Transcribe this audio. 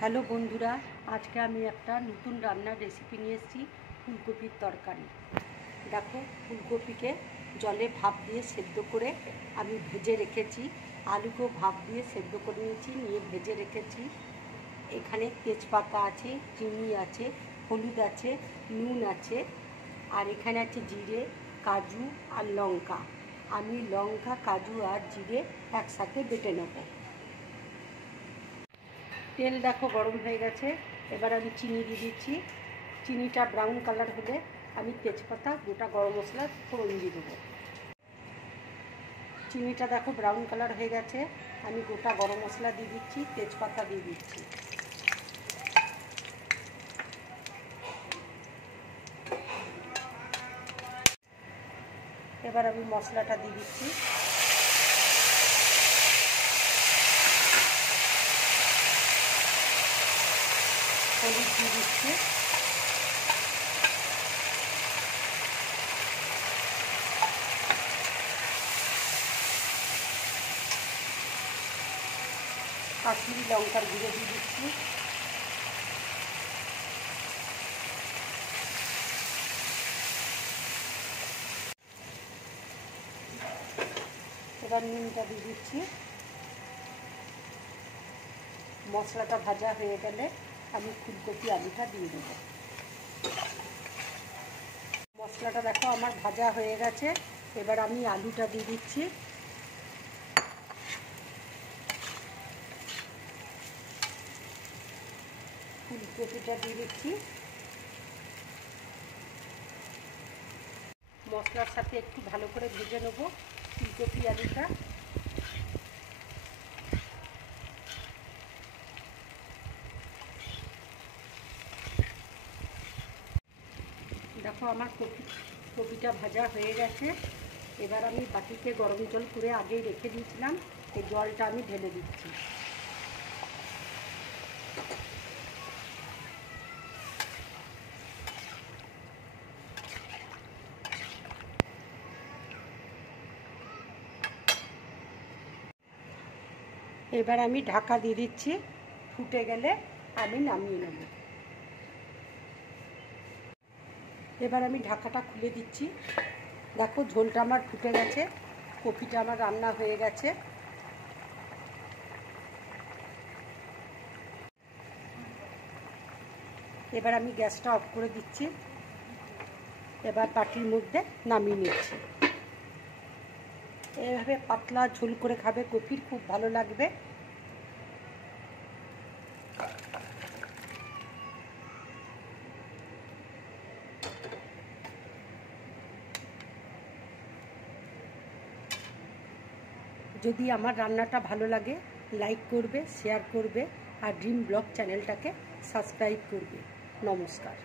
Hello বন্ধুরা, আজকে আমি একটা নতুন রান্নার রেসিপি নিয়ে এসেছি। ফুলকপির তরকারি। দেখো, ফুলকপিকে জলে ভাপ দিয়ে সেদ্ধ করে আমি ভেজে রেখেছি। আলুকেও ভাপ দিয়ে সেদ্ধ করে নিয়েছি, নিয়ে ভেজে রেখেছি। এখানে তেজপাতা আছে, চিনি আছে, হলুদ আছে, নুন আছে, আর এখানে আছে জিরে, কাজু আর লঙ্কা। আমি লঙ্কা, কাজু আর জিরে একসাথে বেটে নেব। তেল দেখো গরম হয়ে গেছে। এবার আমি চিনি দিয়ে দিচ্ছি। চিনিটা ব্রাউন কালার হলে আমি তেজপাতা, গোটা গরম মশলা ফোড়ন দিয়ে দেবো। চিনিটা দেখো ব্রাউন কালার হয়ে গেছে। আমি গোটা গরম মশলা দিয়ে দিচ্ছি, তেজপাতা দিয়ে দিচ্ছি। এবার আমি মশলাটা দিয়ে দিচ্ছি। হলুদ দিয়ে দিচ্ছি। কাশ্মীরি লঙ্কার গুঁড়ো দিয়ে দিচ্ছি। এবার নুনটা দিয়ে দিচ্ছি। মশলাটা ভাজা হয়ে গেলে আমি ফুলকপি আলুটা দিয়ে দেবো। মশলাটা দেখো আমার ভাজা হয়ে গেছে। এবার আমি আলুটা দিয়ে দিচ্ছি। ফুলকপিটা দিয়ে দিচ্ছি। মশলার সাথে একটু ভালো করে ভেজে নেবো ফুলকপি আলুটা। দেখো আমার কপিটা ভাজা হয়ে গেছে। এবার আমি বাটিতে গরম জল করে আগেই রেখে দিয়েছিলাম, এই জলটা আমি ঢেলে দিচ্ছি। এবার আমি ঢাকা দিয়ে দিচ্ছি। ফুটে গেলে আমি নামিয়ে নেব। এবার আমি ঢাকাটা খুলে দিচ্ছি। দেখো ঝোলটা আমার ফুটে গেছে, কপিটা আমার রান্না হয়ে গেছে। এবার আমি গ্যাসটা অফ করে দিচ্ছি। এবার বাটির মধ্যে নামিয়ে নিচ্ছি। এইভাবে পাতলা ঝোল করে খাবে কপির, খুব ভালো লাগবে। যদি আমার রান্নাটা ভালো লাগে, লাইক করবে, শেয়ার করবে, আর ড্রিম ব্লগ চ্যানেলটাকে সাবস্ক্রাইব করবে। নমস্কার।